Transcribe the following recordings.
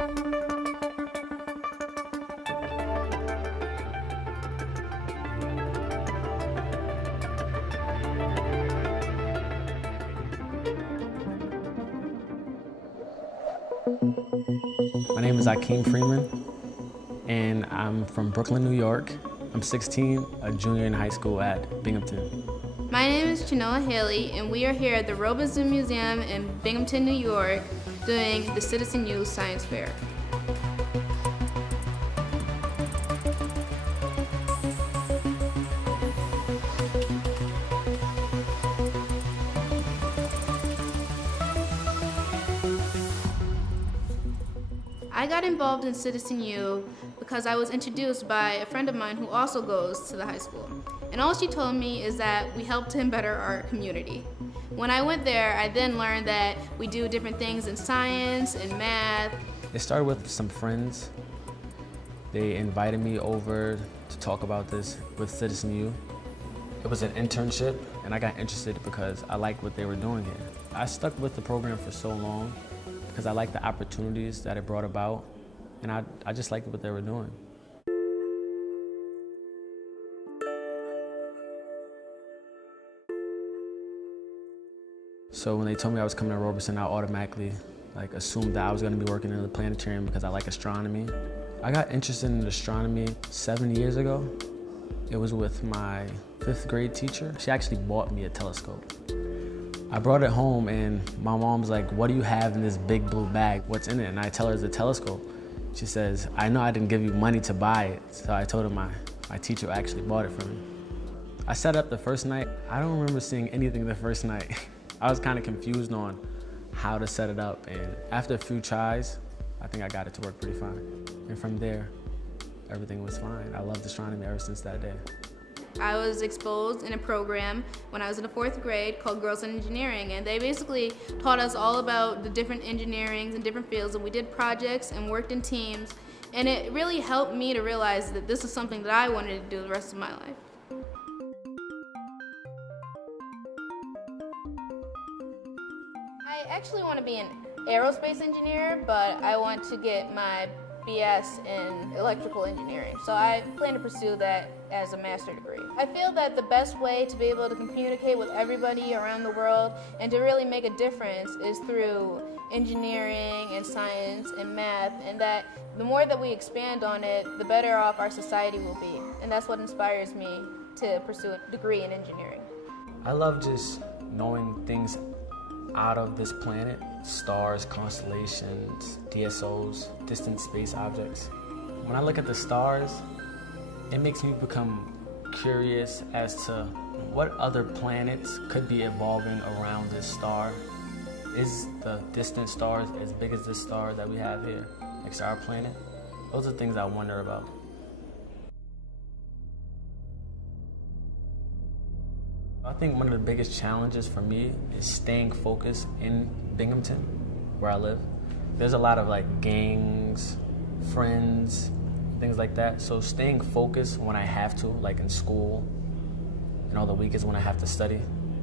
My name is Akeem Freeman, and I'm from Brooklyn, New York. I'm 16, a junior in high school at Binghamton. My name is Cheneo Haley, and we are here at the Robeson Museum in Binghamton, New York, doing the Citizen Youth Science Fair. I got involved in Citizen U because I was introduced by a friend of mine who also goes to the high school. And all she told me is that we helped him better our community. When I went there, I then learned that we do different things in science and math. It started with some friends. They invited me over to talk about this with Citizen U. It was an internship, and I got interested because I liked what they were doing here. I stuck with the program for so long because I liked the opportunities that it brought about, and I just liked what they were doing. So when they told me I was coming to Robeson, I automatically assumed that I was going to be working in the planetarium because I like astronomy. I got interested in astronomy 7 years ago. It was with my 5th grade teacher. She actually bought me a telescope. I brought it home and my mom's like, "What do you have in this big blue bag? What's in it?" And I tell her it's a telescope. She says, "I know I didn't give you money to buy it." So I told her my teacher actually bought it for me. I set up the first night. I don't remember seeing anything the first night. I was kind of confused on how to set it up, and after a few tries, I think I got it to work pretty fine. And from there, everything was fine. I loved astronomy ever since that day. I was exposed in a program when I was in the 4th grade called Girls in Engineering, and they basically taught us all about the different engineerings and different fields, and we did projects and worked in teams, and it really helped me to realize that this is something that I wanted to do the rest of my life. I actually want to be an aerospace engineer, but I want to get my BS in electrical engineering. So I plan to pursue that as a master's degree. I feel that the best way to be able to communicate with everybody around the world and to really make a difference is through engineering and science and math, and that the more that we expand on it, the better off our society will be. And that's what inspires me to pursue a degree in engineering. I love just knowing things out of this planet, stars, constellations, DSOs, distant space objects. When I look at the stars, it makes me become curious as to what other planets could be evolving around this star. Is the distant stars as big as this star that we have here next to our planet? Those are things I wonder about. I think one of the biggest challenges for me is staying focused in Binghamton, where I live. There's a lot of gangs, friends, things like that. So staying focused when I have to, like in school, and all the weekends when I have to study,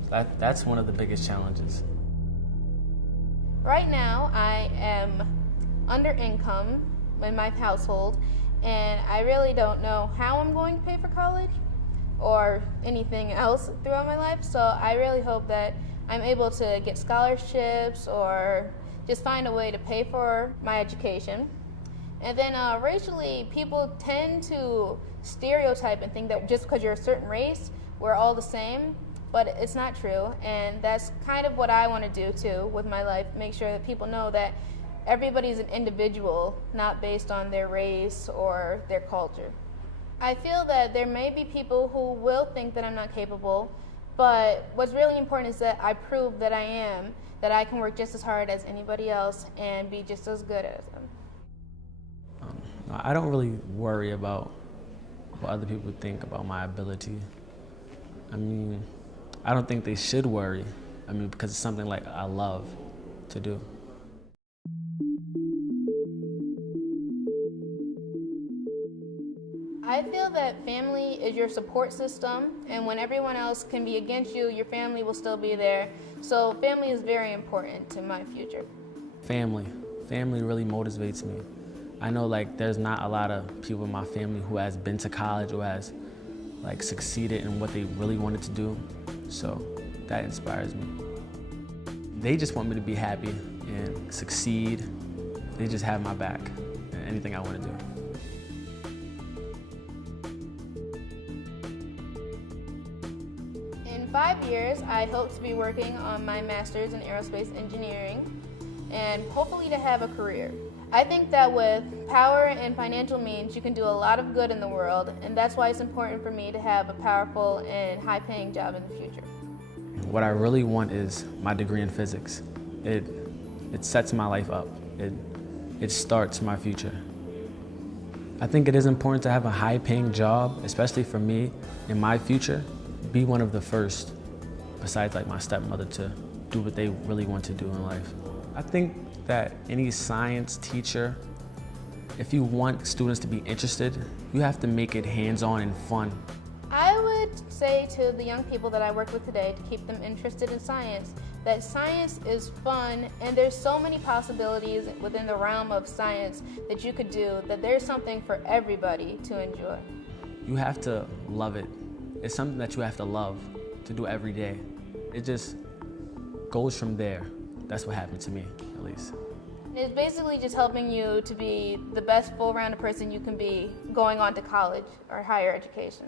that's one of the biggest challenges. Right now, I am under income in my household, and I really don't know how I'm going to pay for college or anything else throughout my life. So I really hope that I'm able to get scholarships or just find a way to pay for my education. And then racially, people tend to stereotype and think that just because you're a certain race, we're all the same, but it's not true. And that's kind of what I want to do too with my life, make sure that people know that everybody's an individual, not based on their race or their culture. I feel that there may be people who will think that I'm not capable, but what's really important is that I prove that I am, that I can work just as hard as anybody else and be just as good as them. I don't really worry about what other people think about my ability. I mean, I don't think they should worry. I mean, because it's something I love to do. I feel that family is your support system, and when everyone else can be against you, your family will still be there. So family is very important to my future. Family, Family really motivates me. I know like there's not a lot of people in my family who has been to college or has like succeeded in what they really wanted to do. So that inspires me. They just want me to be happy and succeed. They just have my back in anything I want to do. In 5 years, I hope to be working on my master's in aerospace engineering and hopefully to have a career. I think that with power and financial means, you can do a lot of good in the world, and that's why it's important for me to have a powerful and high-paying job in the future. What I really want is my degree in physics. It sets my life up. It starts my future. I think it is important to have a high-paying job, especially for me in my future. Be one of the first, besides like my stepmother, to do what they really want to do in life. I think that any science teacher, if you want students to be interested, you have to make it hands-on and fun. I would say to the young people that I work with today to keep them interested in science, that science is fun and there's so many possibilities within the realm of science that you could do, that there's something for everybody to enjoy. You have to love it. It's something that you have to love to do every day. It just goes from there. That's what happened to me, at least. It's basically just helping you to be the best full-rounded person you can be going on to college or higher education.